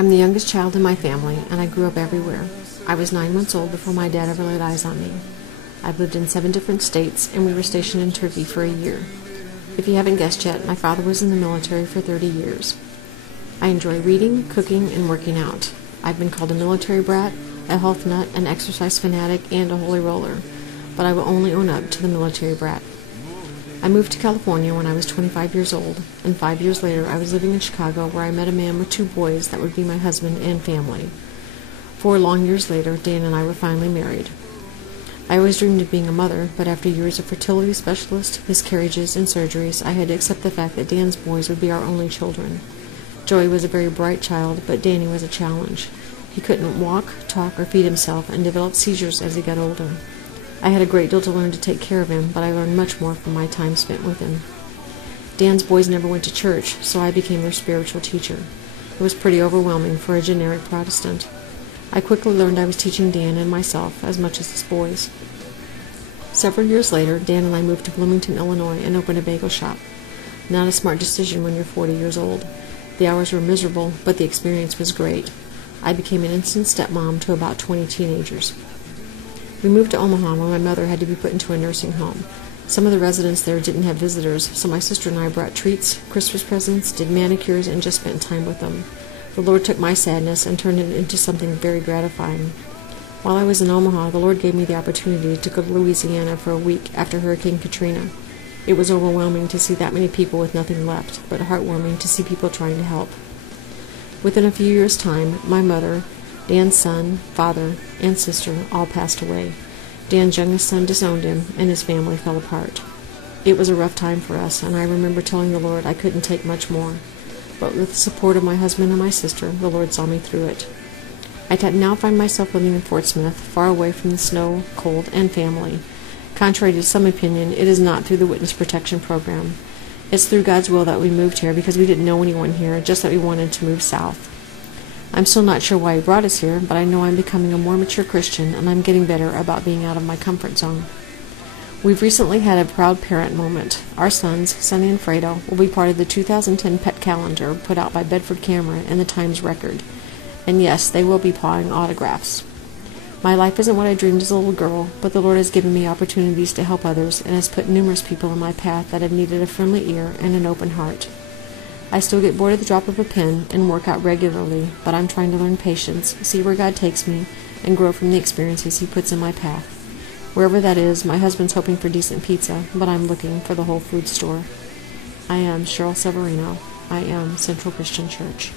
I'm the youngest child in my family, and I grew up everywhere. I was 9 months old before my dad ever laid eyes on me. I've lived in 7 different states, and we were stationed in Turkey for a year. If you haven't guessed yet, my father was in the military for 30 years. I enjoy reading, cooking, and working out. I've been called a military brat, a health nut, an exercise fanatic, and a holy roller, but I will only own up to the military brat. I moved to California when I was 25 years old, and 5 years later I was living in Chicago where I met a man with 2 boys that would be my husband and family. 4 long years later, Dan and I were finally married. I always dreamed of being a mother, but after years of fertility specialists, miscarriages, and surgeries, I had to accept the fact that Dan's boys would be our only children. Joey was a very bright child, but Danny was a challenge. He couldn't walk, talk, or feed himself, and developed seizures as he got older. I had a great deal to learn to take care of him, but I learned much more from my time spent with him. Dan's boys never went to church, so I became their spiritual teacher. It was pretty overwhelming for a generic Protestant. I quickly learned I was teaching Dan and myself as much as his boys. Several years later, Dan and I moved to Bloomington, Illinois, and opened a bagel shop. Not a smart decision when you're 40 years old. The hours were miserable, but the experience was great. I became an instant stepmom to about 20 teenagers. We moved to Omaha when my mother had to be put into a nursing home. Some of the residents there didn't have visitors, so my sister and I brought treats, Christmas presents, did manicures, and just spent time with them. The Lord took my sadness and turned it into something very gratifying. While I was in Omaha, the Lord gave me the opportunity to go to Louisiana for a week after Hurricane Katrina. It was overwhelming to see that many people with nothing left, but heartwarming to see people trying to help. Within a few years' time, my mother, Dan's son, father, and sister all passed away. Dan's youngest son disowned him, and his family fell apart. It was a rough time for us, and I remember telling the Lord I couldn't take much more. But with the support of my husband and my sister, the Lord saw me through it. I now find myself living in Fort Smith, far away from the snow, cold, and family. Contrary to some opinion, it is not through the Witness Protection Program. It's through God's will that we moved here because we didn't know anyone here, just that we wanted to move south. I'm still not sure why He brought us here, but I know I'm becoming a more mature Christian, and I'm getting better about being out of my comfort zone. We've recently had a proud parent moment. Our sons, Sonny and Fredo, will be part of the 2010 pet calendar put out by Bedford Camera and the Times Record. And yes, they will be pawing autographs. My life isn't what I dreamed as a little girl, but the Lord has given me opportunities to help others and has put numerous people in my path that have needed a friendly ear and an open heart. I still get bored at the drop of a pen and work out regularly, but I'm trying to learn patience, see where God takes me, and grow from the experiences He puts in my path. Wherever that is, my husband's hoping for decent pizza, but I'm looking for the whole food store. I am Cheryl Severino. I am Central Christian Church.